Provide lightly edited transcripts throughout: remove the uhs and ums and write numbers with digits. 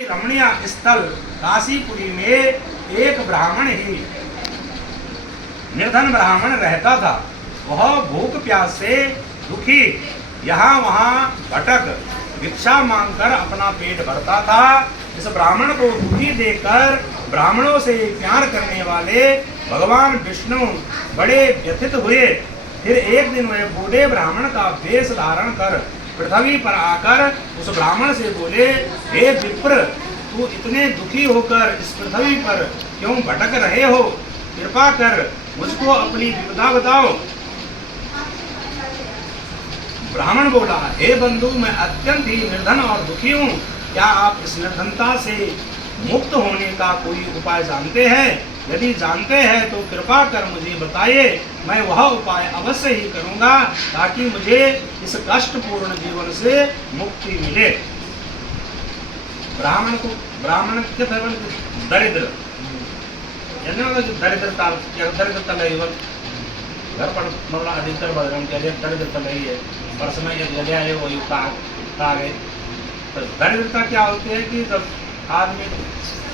रमणीय स्थल काशीपुरी में एक ब्राह्मण ही निर्धन ब्राह्मण रहता था। वह भूख प्यास से दुखी यहाँ वहाँ भटक भिक्षा मांगकर अपना पेट भरता था। इस ब्राह्मण को दुखी देखकर ब्राह्मणों से प्यार करने वाले भगवान विष्णु बड़े व्यथित हुए। फिर एक दिन वे बूढ़े ब्राह्मण का वेश धारण कर पृथ्वी पर आकर उस ब्राह्मण से बोले, हे विप्र, तू इतने दुखी होकर इस पृथ्वी पर क्यों भटक रहे हो? कृपा कर मुझको अपनी विपदा बताओ। ब्राह्मण बोला, हे बंधु, मैं अत्यंत ही निर्धन और दुखी हूँ। क्या आप इस निर्धनता से मुक्त होने का कोई उपाय जानते हैं? यदि जानते हैं तो कृपा कर मुझे बताइए, मैं वह उपाय अवश्य ही करूंगा ताकि मुझे इस कष्टपूर्ण जीवन से मुक्ति मिले। ब्राह्मण के दरिद्र दरिद्रता घर पर मतलब अधिकतर बदरम के लिए दरिद्रता नहीं है। वर्ष में यदि आए वही आ गए। तो दरिद्रता क्या होती है कि जब आदमी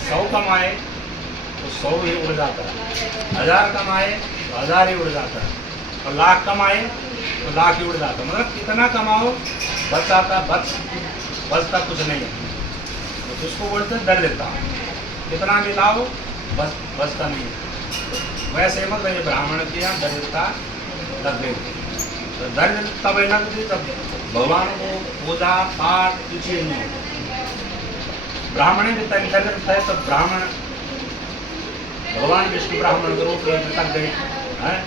100 कमाए तो 100 ही उड़ जाता है, 1000 कमाए तो 1000 ही उड़ जाता है, और लाख कमाए तो लाख ही उड़ जाता है। मतलब कितना कमाओ बचता कुछ नहीं है। तो उसको बोलते हैं दरिद्रता। कितना मिलाओ बचता नहीं है। तो वैसे मतलब ये ब्राह्मण के यहाँ दरिद्रता लग गई। तो दरिद्रता तब लगती तब भगवान को पूजा पाठ कुछ ही नहीं होता। ब्राह्मण भी दरिद्रता है तब ब्राह्मण भगवान विष्णु ब्राह्मण के रूप में तक गए हैं।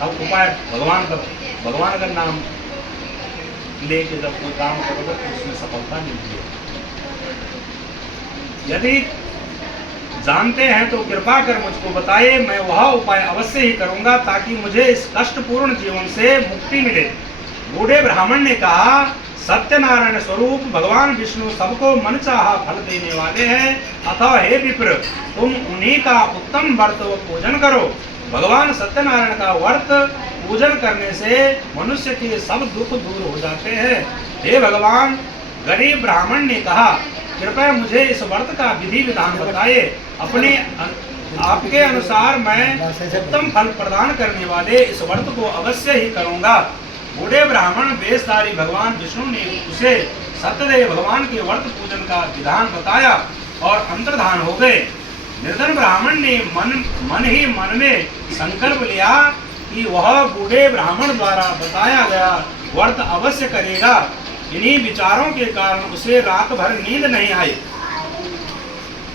अब उपाय भगवान का नाम लेके जब कोई काम करोगे तो उसमें सफलता मिलती है। यदि जानते हैं तो कृपा कर मुझको बताइए, मैं वह उपाय अवश्य ही करूंगा ताकि मुझे इस कष्टपूर्ण जीवन से मुक्ति मिले। बूढ़े ब्राह्मण ने कहा, सत्यनारायण स्वरूप भगवान विष्णु सबको मनचाहा फल देने वाले हैं, अतः हे विप्र, तुम उन्हीं का उत्तम व्रत पूजन करो। भगवान सत्यनारायण का व्रत पूजन करने से मनुष्य के सब दुख दूर हो जाते हैं। हे भगवान, गरीब ब्राह्मण ने कहा, कृपया मुझे इस व्रत का विधि विधान बताइए। अपने आपके अनुसार मैं उत्तम फल प्रदान करने वाले इस व्रत को अवश्य ही करूंगा। बूढ़े ब्राह्मण वेशधारी भगवान विष्णु ने उसे सत्यदेव भगवान के व्रत पूजन का विधान बताया और अंतर्धान हो गए। निर्धन ब्राह्मण ने मन ही मन में संकल्प लिया कि वह बूढ़े ब्राह्मण द्वारा बताया गया व्रत अवश्य करेगा। इन्हीं विचारों के कारण उसे रात भर नींद नहीं आई।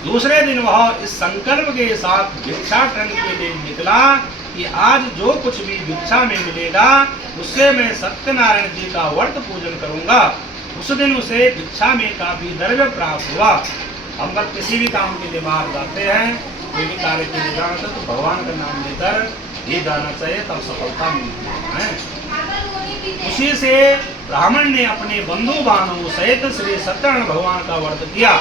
दूसरे दिन वह इस संकल्प के साथ भिक्षाटन के लिए निकला कि आज जो कुछ भी भिक्षा में मिलेगा उससे मैं सत्यनारायण जी का व्रत पूजन करूंगा। उस दिन उसे भिक्षा में काफी द्रव्य प्राप्त हुआ। हम जब किसी भी काम के लिए बाहर जाते हैं, कोई भी कार्य के लिए जाना चाहिए तो भगवान का नाम लेकर ही जाना चाहिए, तब सफलता मिलती है। उसी से ब्राह्मण ने अपने बंधु बांधवों सहित श्री सत्यनारायण भगवान का व्रत किया।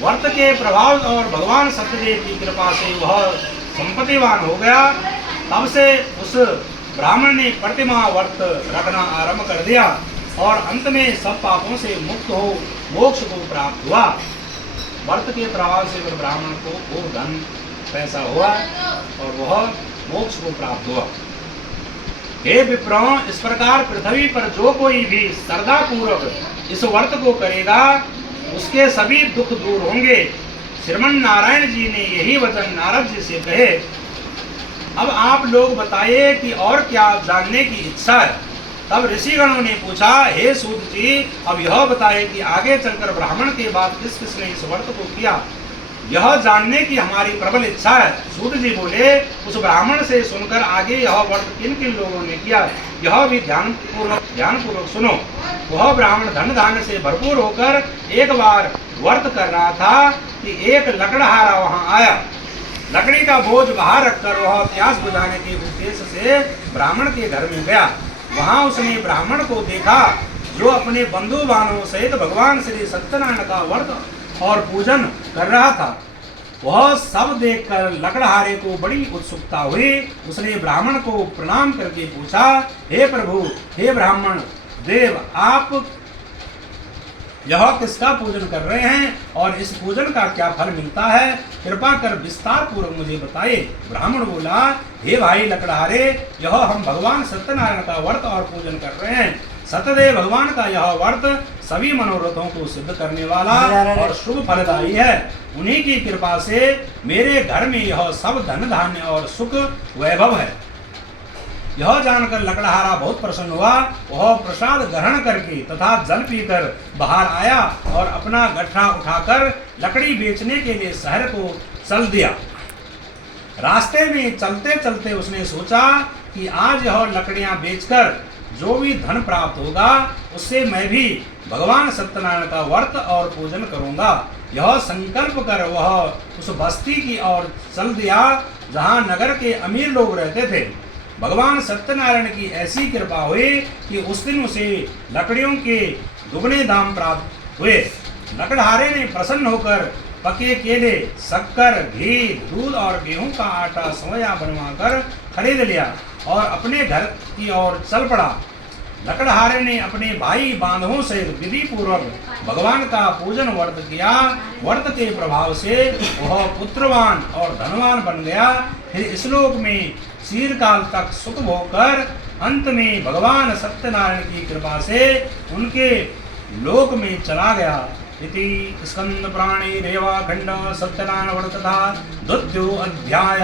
व्रत के प्रभाव और भगवान सत्यदेव की कृपा से वह संपत्तिवान हो गया। तब से उस ब्राह्मण ने प्रतिमा व्रत रखना आरंभ कर दिया और अंत में सब पापों से मुक्त हो मोक्ष को प्राप्त हुआ। व्रत के प्रभाव से वह ब्राह्मण को खूब धन पैसा हुआ और वह मोक्ष को प्राप्त हुआ। हे विप्रों, इस प्रकार पृथ्वी पर जो कोई भी श्रद्धा पूर्वक इस व्रत को करेगा उसके सभी दुख दूर होंगे। श्रीमन नारायण जी ने यही वचन नारद जी से कहे। अब आप लोग बताइए कि और क्या जानने की इच्छा है? तब ऋषिगणों ने पूछा, हे सूत जी, अब यह बताइए कि आगे चलकर ब्राह्मण के बाद किस किसने इस व्रत को किया, यह जानने की हमारी प्रबल इच्छा है। सूत जी बोले, उस ब्राह्मण से सुनकर आगे यह व्रत किन किन लोगों ने किया यह भी ध्यानपूर्वक सुनो। वह ब्राह्मण धन धान्य से भरपूर होकर एक बार व्रत कर रहा था कि एक लकड़हारा वहां आया। लकड़ी का बोझ बाहर रखकर वह प्यास बुझाने के उद्देश्य से ब्राह्मण के घर में गया। वहां उसने ब्राह्मण को देखा जो अपने बंधु बांधवों सहित भगवान श्री सत्यनारायण का व्रत और पूजन कर रहा था। वह सब देखकर लकड़हारे को बड़ी उत्सुकता हुई। उसने ब्राह्मण को प्रणाम करके पूछा, हे प्रभु, हे ब्राह्मण देव, आप यह किसका पूजन कर रहे हैं और इस पूजन का क्या फल मिलता है, कृपा कर विस्तार पूर्वक मुझे बताइए। ब्राह्मण बोला, हे भाई लकड़हारे, यह हम भगवान सत्यनारायण का व्रत और पूजन कर रहे हैं। सत्यदेव भगवान का यह व्रत सभी मनोरथों को सिद्ध करने वाला और शुभ फलदायी है। उन्हीं की कृपा से मेरे घर में यह सब धन धान्य और सुख वैभव है। यह जानकर लकड़हारा बहुत प्रसन्न हुआ। वह प्रसाद ग्रहण करके तथा जल पीकर बाहर आया और अपना गठरा उठाकर लकड़ी बेचने के लिए शहर को चल दिया। रास्ते में चलते चलते उसने सोचा कि आज यह लकड़ियां बेचकर जो भी धन प्राप्त होगा उससे मैं भी भगवान सत्यनारायण का व्रत और पूजन करूंगा। यह संकल्प कर वह उस बस्ती की ओर चल दिया जहां नगर के अमीर लोग रहते थे। भगवान सत्यनारायण की ऐसी कृपा हुई कि उस दिन उसे लकड़ियों के दुगने दाम प्राप्त हुए। लकड़हारे ने प्रसन्न होकर पके केले, शक्कर, घी, दूध और गेहूं का आटा सवैया बनवाकर खरीद लिया और अपने घर की ओर चल पड़ा। लकड़हारे ने अपने भाई बांधवों से विधि पूर्वक भगवान का पूजन व्रत किया। व्रत के प्रभाव से वह पुत्रवान और धनवान बन गया। फिर इस लोक में चिरकाल तक सुख भोगकर अंत में भगवान सत्यनारायण की कृपा से उनके लोक में चला गया। इति स्कंद पुराणे रेवाखंड सत्यनारायण व्रत तथा द्वितीयो अध्याय।